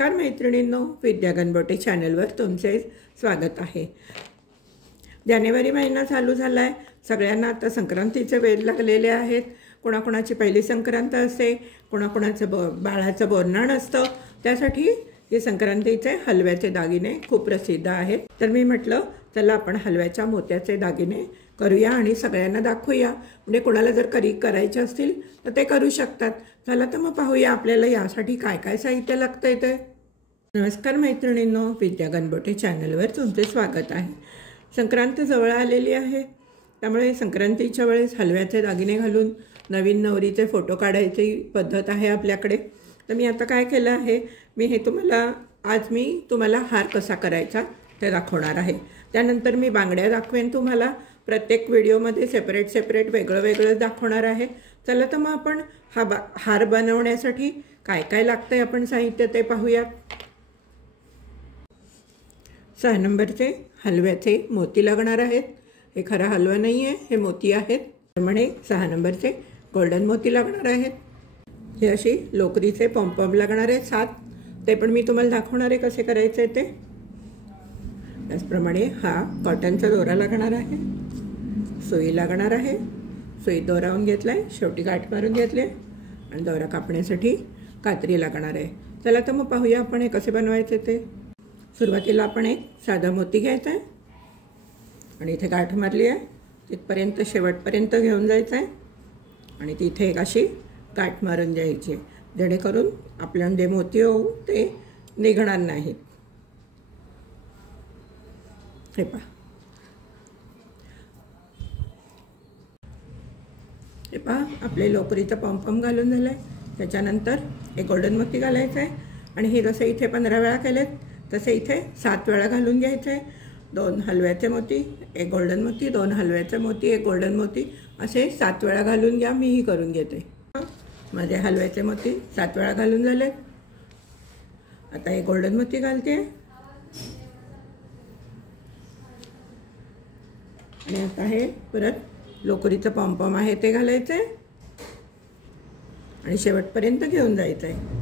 नमस्कार मैत्रिणींनो, विद्या गणबोटे चॅनलवर तुमचे स्वागत आहे। जानेवारी महिना चालू झाला आहे। सगळ्यांना आता संक्रांतीचे वेध लागलेले आहेत। कोणाकोणाची पहिली संक्रांत असते, कोणाकोणाचं बाळाचं बोरनाण असतं। त्यासाठी हे संक्रांतीचे हलव्याचे दागिने खूप प्रसिद्ध आहेत। तर मी म्हटलं चला आपण हलव्याच्या मोत्याचे दागिने करूया आणि सगळ्यांना दाखवूया। म्हणजे कोणाला जर करायचे असतील तर ते करू शकतात। चला तर मग पाहूया आपल्याला यासाठी काय काय साहित्य लागतंय ते। नमस्कार मैत्रिणींनो, विद्या गणबोटे चॅनलवर तुमचे स्वागत आहे। संक्रांत जवळ आलेली आहे, त्यामुळे संक्रांतीच्या वेळेस हलव्याचे दागिने घालून नवीन नवरीचे फोटो काढायची पद्धत आहे आपल्याकडे। तर मी आता काय केलं आहे, आज मी तुम्हाला हार कसा करायचा ते दाखवणार आहे। त्यानंतर मी बांगड्या दाखवेन तुम्हाला। प्रत्येक व्हिडिओमध्ये सेपरेट वेगळं दाखवणार आहे। चला तर मग आपण हार बनवण्यासाठी काय काय लागतंय आपण साहित्य ते पाहूया। 6 नंबरचे हलव्याचे मोती लागणार आहेत। हे खरा हलवा नाही आहे, हे मोती आहेत। त्यामुळे 6 नंबरचे गोल्डन मोती लागणार आहेत। हे अशी लोकरीचे पॉम्पॉम लागणार आहेत 7, ते पण मी तुम्हाला दाखवणार आहे कसे करायचे ते। त्याचप्रमाणे हा कॉटनचा दोरा लागणार आहे, सुई लागणार आहे। सुई दोरावून घेतलाय, शेवटी गाठ मारून घेतली आणि दोरा कापण्यासाठी कात्री लागणार आहे। चला तर मग पाहूया आपण हे कसे बनवायचे ते। सुरुवातीला आपण एक साधा मोती घ्यायचा आहे आणि इथे गाठ मारली आहे, तिथपर्यंत शेवटपर्यंत घेऊन जायचं आहे आणि तिथे एक अशी गाठ मारून द्यायची, जेणेकरून आपल्याला जे मोती होऊ ते निघणार नाहीत। हे पहा आपले लोकरीचं पॉम्पॉम घालून झालं आहे। त्याच्यानंतर एक गोल्डन मोती घालायचं आहे आणि हे जसे इथे 15 वेळा केलेत तसे इथे 7 वेळा घालून घ्यायचं आहे। 2 हलव्याचे मोती, एक गोल्डन मोती, 2 हलव्याचे मोती, एक गोल्डन मोती, असे 7 वेळा घालून घ्या। मीही करून घेते। माझे हलव्याचे मोती 7 वेळा घालून झालेत। आता एक गोल्डन मोती घालते आणि आता हे परत लोकरीचं पॉम्पॉम आहे ते घालायचं आहे आणि शेवटपर्यंत घेऊन जायचं आहे।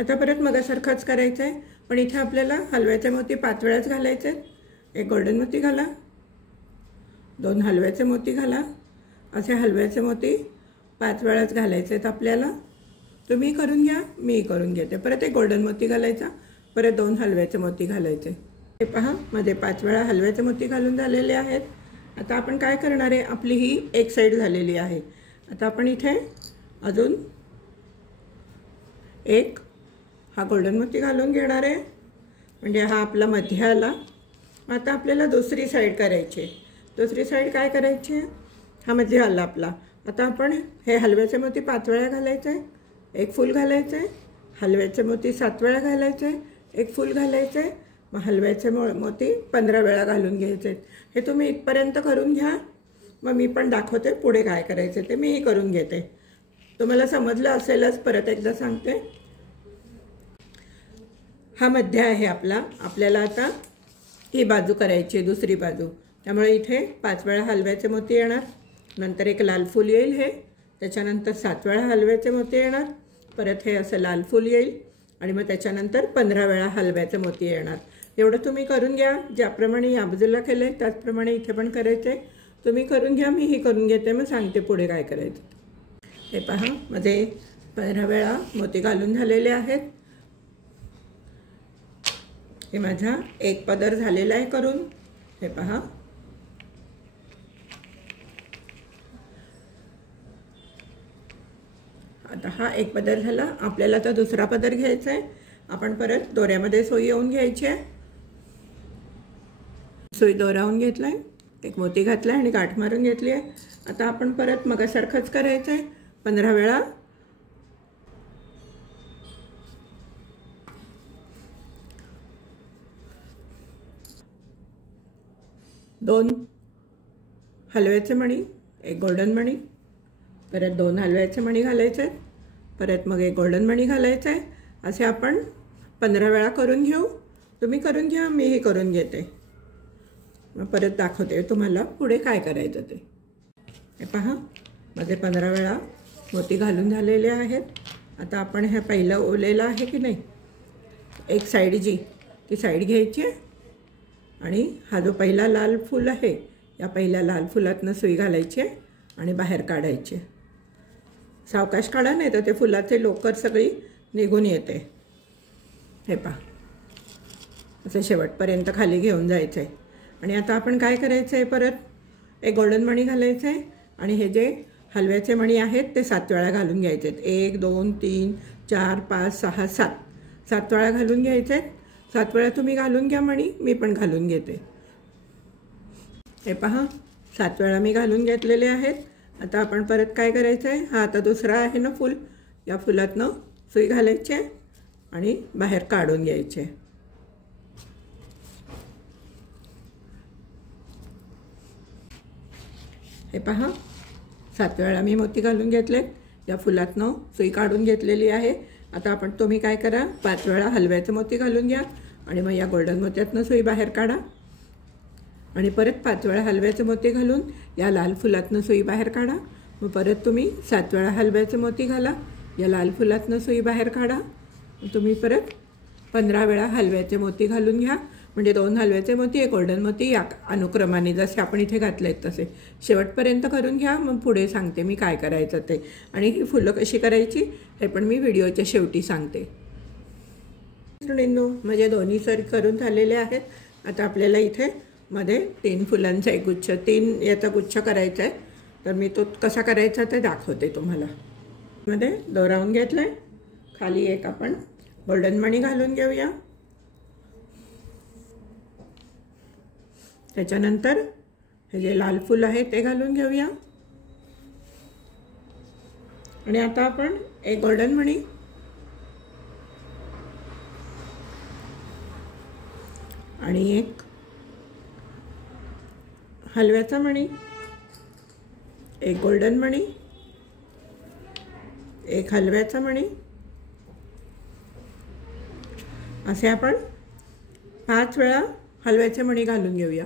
आता परत मगासारखंच करायचं आहे, पण इथे आपल्याला हलव्याचे मोती 5 वेळाच घालायचे आहेत। एक गोल्डन मोती घाला, 2 हलव्याचे मोती घाला, असे हलव्याचे मोती 5 वेळाच घालायचे आहेत आपल्याला। तुम्ही करून घ्या, मी करून घेते। परत एक गोल्डन मोती घालायचा, परत 2 हलव्याचे मोती घालायचे। हे पहा मध्ये 5 वेळा हलव्याचे मोती घालून झालेले आहेत। आता आपण काय करणार आहे, आपली ही एक साईड झालेली आहे। आता आपण इथे अजून एक हा गोल्डन मोती घालून घेणार आहे, म्हणजे हा आपला मध्य आला। आता आपल्याला दुसरी साईड करायची। दुसरी साईड काय करायची, हा मध्य आला आपला। आता आपण हे हलव्याचे मोती 5 वेळा घालायचे आहे, एक फूल घालायचं आहे। हलव्याचे मोती 7 वेळा घालायचे आहे, एक फूल घालायचं आहे। मग हलव्याचे मोती 15 वेळा घालून घ्यायचे आहेत। हे तुम्ही इथपर्यंत करून घ्या, मग मी पण दाखवते पुढे काय करायचे ते। मीही करून घेते, तुम्हाला समजलं असेलच, परत एकदा सांगते। हा मध्य आहे आपला। आपल्याला आता ही बाजू करायची आहे, दुसरी बाजू। त्यामुळे इथे 5 वेळा हलव्याचे मोती येणार, नंतर एक लाल फूल येईल हे, त्याच्यानंतर 7 वेळा हलव्याचे मोती येणार, परत हे असं लाल फूल येईल आणि मग त्याच्यानंतर 15 वेळा हलव्याचे मोती येणार। एवढं तुम्ही करून घ्या। ज्याप्रमाणे या बाजूला केलं आहे त्याचप्रमाणे इथे पण करायचं आहे। तुम्ही करून घ्या, मीही करून घेते, मग सांगते पुढे काय करायचं। हे पहा मध्ये 15 वेळा मोती घालून झालेले आहेत। हे माझा एक पदर झालेला आहे करून। हे पहा आता हा एक पदर झाला। आपल्याला आता दुसरा पदर घ्यायचा आहे। आपण परत दोऱ्यामध्ये सुई येऊन घ्यायची आहे। सुई दोरावून घेतलाय, एक मोती घातलाय आणि गाठ मारून घेतली आहे। आता आपण परत मगासारखंच करायचं आहे, 15 वेळा। दोन हलव्याचे मणी, एक गोल्डन मणी, परत 2 हलव्याचे मणी घालायचे, परत मग एक गोल्डन मणी घालायचा आहे। असे आपण 15 वेळा करून घेऊ। तुम्ही करून घ्या, मीही करून घेते, मग परत दाखवते तुम्हाला पुढे काय करायचं ते। हे पहा मध्ये 15 वेळा मोती घालून झालेले आहेत. आता आपण हे पहिलं ओलेलं आहे की नाही, एक साईड जी ती साईड घ्यायची आणि हा जो पहिला लाल फूल आहे या पहिल्या लाल फुलातनं सुई घालायची आणि बाहेर काढायची. सावकाश काढा, नाही तर ते फुलाचे लोकर सगळी निघून येते. हे पहा, असं शेवटपर्यंत खाली घेऊन जायचं आहे. आणि आता आपण काय करायचं आहे, परत एक गोल्डन मणी घालायचं आहे आणि हे जे हलव्याचे मणी आहेत ते 7 वेळा घालून घ्यायचे आहेत. 1 2 3 4 5 6 7 वेळा घालून घ्यायचे आहेत. 7 वेळा तुम्ही घालून घ्या मणी, मी पण घालून घेते. हे पहा, 7 वेळा मी घालून घेतलेले आहेत. आता आपण परत काय करायचं आहे, हा आता दुसरा आहे ना फूल, या फुलातनं सुई घालायची आणि बाहेर काढून घ्यायचे. हे पहा, 7 वेळा मी मोती घालून घेतले, या फुलातनं सुई काढून घेतलेली आहे. आता आपण तुम्ही काय करा, 5 वेळा हलव्याचे मोती घालून घ्या आणि मग या गोल्डन मोत्यातनं सुई बाहेर काढा आणि परत 5 वेळा हलव्याचे मोती घालून या लाल फुलातनं सुई बाहेर काढा. मग परत तुम्ही 7 वेळा हलव्याचे मोती घाला, या लाल फुलातनं सुई बाहेर काढा. तुम्ही परत 15 वेळा हलव्याचे मोती घालून घ्या, म्हणजे 2 हलव्याचे मोती, 1 गोल्डन मोती, या अनुक्रमाने जसे आपण इथे घातले आहेत तसे शेवटपर्यंत करून घ्या. मग पुढे सांगते मी काय करायचं ते, आणि ही फुलं कशी करायची हे पण मी व्हिडिओच्या शेवटी सांगते. म्हणजे दोन्ही सर करून झालेले आहेत. आता आपल्याला इथे मध्ये 3 फुलांचा एक गुच्छ, 3 याचा गुच्छ करायचा आहे. तर मी तो कसा करायचा ते दाखवते तुम्हाला. मध्ये दोरावून घेतलं आहे, खाली एक आपण गोल्डन मणी घालून घेऊया. त्याच्यानंतर हे जे लाल फूल आहे ते घालून घेऊया. आणि आता आपण एक गोल्डन मणी आणि एक हलव्याचा मणी, एक गोल्डन मणी, एक हलव्याचा मणी, असे आपण 5 वेळा हलव्याचे मणी घालून घेऊया.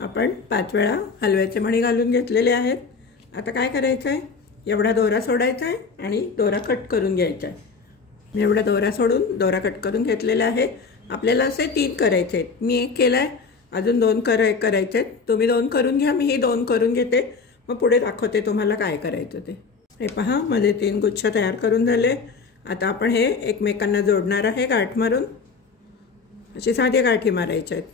आपण 5 वेळा हलव्याचे मणी घालून घेतलेले आहेत. आता काय करायचं आहे, एवढा दोरा सोडायचा आहे आणि दोरा कट करून घ्यायचा आहे. मी एवढा दोरा सोडून दोरा कट करून घेतलेला आहे. आपल्याला असे 3 करायचे आहेत. मी एक केला आहे, अजून 2 करायचे आहेत. तुम्ही 2 करून घ्या, मी ही 2 करून घेते, मग पुढे दाखवते तुम्हाला काय करायचं ते. हे पहा, मध्ये 3 गुच्छ तयार करून झाले. आता आपण हे एकमेकांना जोडणार आहे गाठ मारून. अशी साधी गाठी मारायच्या आहेत.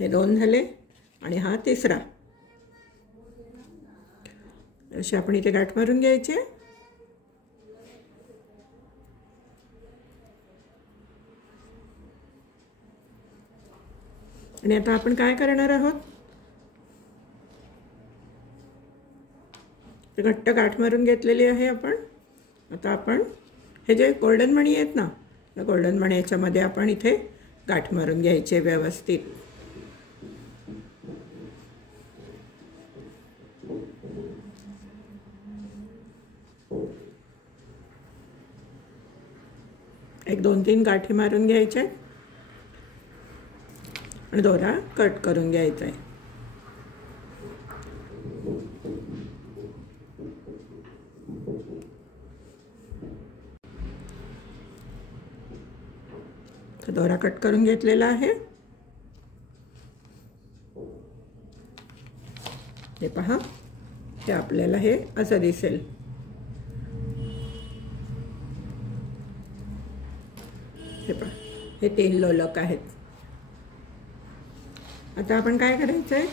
हे 2 झाले आणि हा तिसरा. अशी आपण इथे गाठ मारून घ्यायची. आणि आता आपण काय करणार आहोत, घट्ट गाठ मारून घेतलेली आहे आपण. आता आपण हे जे गोल्डन मणी आहेत ना, या गोल्डन मणी याच्यामध्ये आपण इथे गाठ मारून घ्यायचे व्यवस्थित. एक 2-3 गाठी मारून घ्यायच्या आणि दोरा कट करून घ्यायचा आहे. दोरा कट करून घेतलेला आहे. हे पहा, ते आपल्याला हे असं दिसेल. हे पहा, हे 3 लोलक आहेत. आता आपण काय करायचं आहे,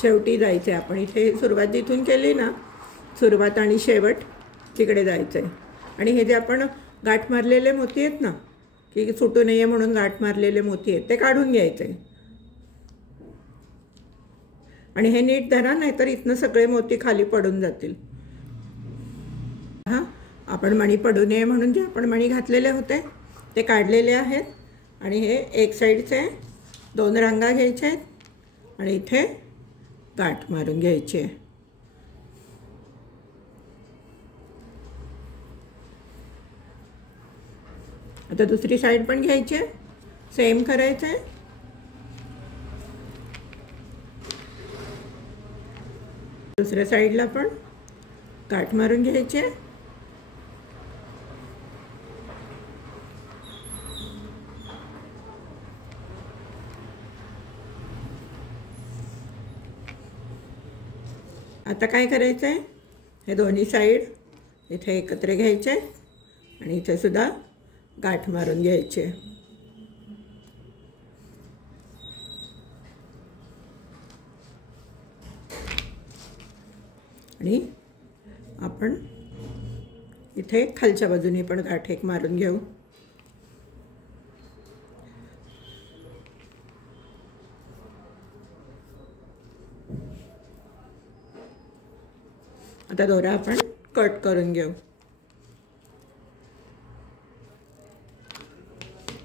शेवटी जायचं आहे. आपण इथे सुरुवात जिथून केली ना, सुरुवात आणि शेवट तिकडे जायचं आहे. आणि हे जे आपण गाठ मारलेले मोती आहेत ना, की सुटू नये म्हणून गाठ मारलेले मोती आहेत, ते काढून घ्यायचे. आणि हे नीट धरा, नाहीतर इथनं सगळे मोती खाली पडून जातील. हां, आपण मणी पडू नये म्हणून जे आपण मणी घातलेले होते ते काढलेले आहेत. आणि हे एक साईडचे 2 रांगा घ्यायच्या आहेत आणि इथे गाठ मारून घ्यायची आहे. आता दुसरी साईड पण घ्यायची आहे, सेम करायचं आहे. दुसऱ्या साईडला पण गाठ मारून घ्यायचे. आता काय करायचं आहे, हे दोन्ही साईड इथे एकत्र घ्यायचे आणि इथे सुद्धा गाठ मारून घ्यायचे. आणि आपण इथे खालच्या बाजूने पण गाठ एक मारून घेऊ. आता दोरा आपण कट करून घेऊ.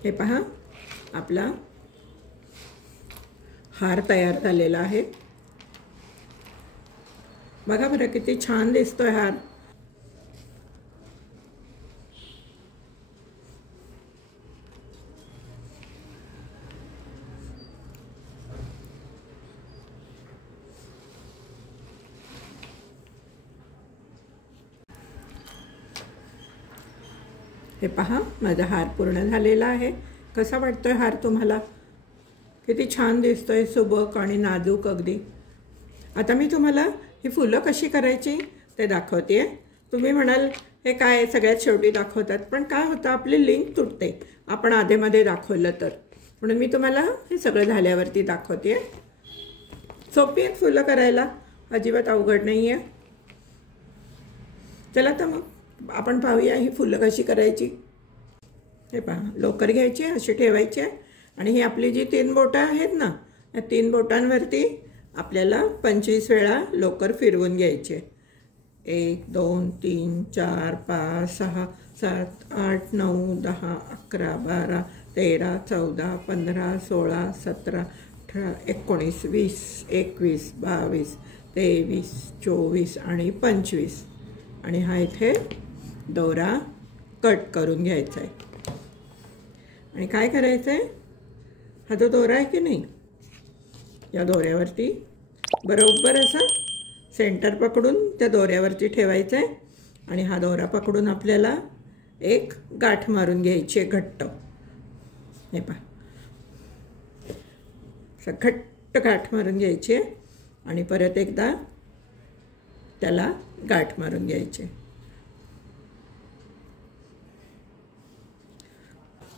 हे पहा, आपला हार तयार झालेला आहे. बघा बरं किती छान दिसतोय हार. हे पहा, माझा हार पूर्ण झालेला आहे. कसा वाटतोय हार तुम्हाला? किती छान दिसतोय, सुबक आणि नाजूक अगदी. आता मी तुम्हाला ही फुलं कशी करायची ते दाखवते. तुम्ही म्हणाल हे काय सगळ्यात शेवटी दाखवतात, पण काय होतं आपली लिंक तुटते आपण आधेमध्ये दाखवलं तर. म्हणून मी तुम्हाला हे सगळं झाल्यावरती दाखवते. सोपी आहेत फुलं करायला, अजिबात अवघड नाही आहे. चला तर मग आपण पाहूया ही फुलं कशी करायची. हे पहा, लोकर घ्यायची, अशी ठेवायची आणि ही आपली जी 3 बोटं आहेत ना, या 3 बोटांवरती आपल्याला 25 वेळा लोकर फिरवून घ्यायचे. 1 2 3 4 5 6 7 8 9 10 11 12 13 14 15 16 17 18 19 20 21 22 23 24 आणि 25. आणि हा इथे दोरा कट करून घ्यायचा आहे. आणि काय करायचं आहे, हा जो दोरा आहे की नाही, या दोऱ्यावरती बरोबर असं सेंटर पकडून त्या दोऱ्यावरती ठेवायचं आहे. आणि हा दोरा पकडून आपल्याला एक गाठ मारून घ्यायची आहे घट्ट. हे पहा, असं घट्ट गाठ मारून घ्यायची आहे आणि परत एकदा त्याला गाठ मारून घ्यायची.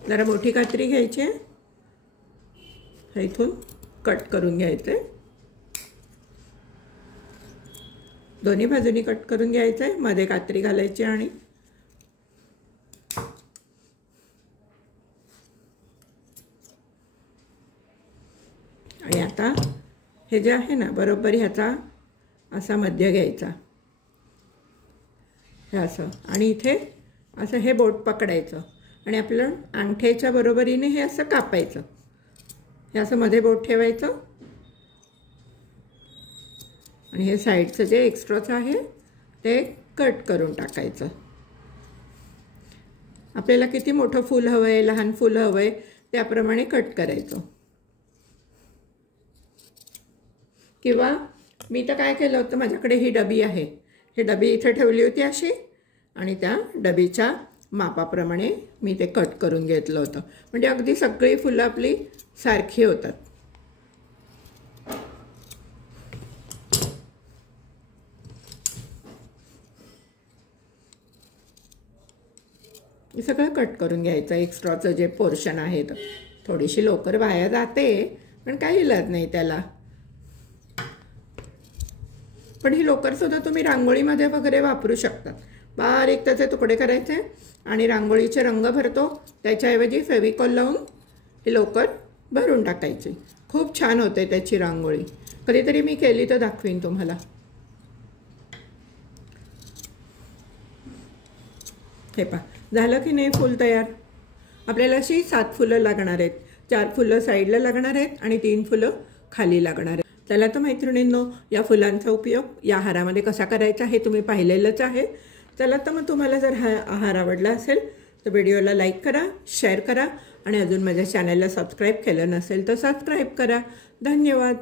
जरा मोठी कात्री घ्यायची, इथून कट करून घ्यायचं आहे. दोन्ही बाजूनी कट करून घ्यायचं आहे, मध्ये कात्री घालायची. आणि आता हे जे आहे ना, बरोबर ह्याचा असा मध्य घ्यायचा, हे असं. आणि इथे असं हे बोट पकडायचं आणि आपलं अंगठ्याच्या बरोबरीने हे असं कापायचं. हे असं मध्ये बोट ठेवायचं आणि हे साईडचं जे एक्स्ट्राचं आहे ते कट करून टाकायचं. आपल्याला किती मोठं फूल हवं आहे, लहान फूल हवं आहे, त्याप्रमाणे कट करायचं. किंवा मी तर काय केलं होतं, माझ्याकडे ही डबी आहे, ही डबी इथे ठेवली होती अशी, आणि त्या डबीच्या मापाप्रमाणे मी ते कट करून घेतलं होतं. म्हणजे अगदी सगळी फुलं आपली सारखी होतात. हे सगळं कट करून घ्यायचं. एक्स्ट्राचं जे पोर्शन आहे थोडीशी लोकर वाया जाते, पण काही इलाज नाही त्याला. पण ही लोकरसुद्धा तुम्ही रांगोळीमध्ये वगैरे वापरू शकतात. बारीक त्याचे तुकडे करायचे आणि रांगोळीचे रंग भरतो त्याच्याऐवजी फेविकॉल लावून ही लोकर भरून टाकायची. खूप छान होते त्याची रांगोळी. कधीतरी मी केली तर दाखवीन तुम्हाला. हे पहा, झालं की नाही फूल तयार. आपल्याला अशी 7 फुलं लागणार आहेत. 4 फुलं साईडला लागणार आहेत आणि 3 फुलं खाली लागणार आहेत. चला तर मैत्रिणींनो, या फुलांचा उपयोग या हारामध्ये कसा करायचा हे तुम्ही पाहिलेलंच आहे. चला तर मग तुम्हाला जर हा आहार आवडला असेल तर व्हिडिओला लाईक करा, शेअर करा आणि अजून माझ्या चॅनलला सबस्क्राईब केलं नसेल तर सबस्क्राईब करा. धन्यवाद.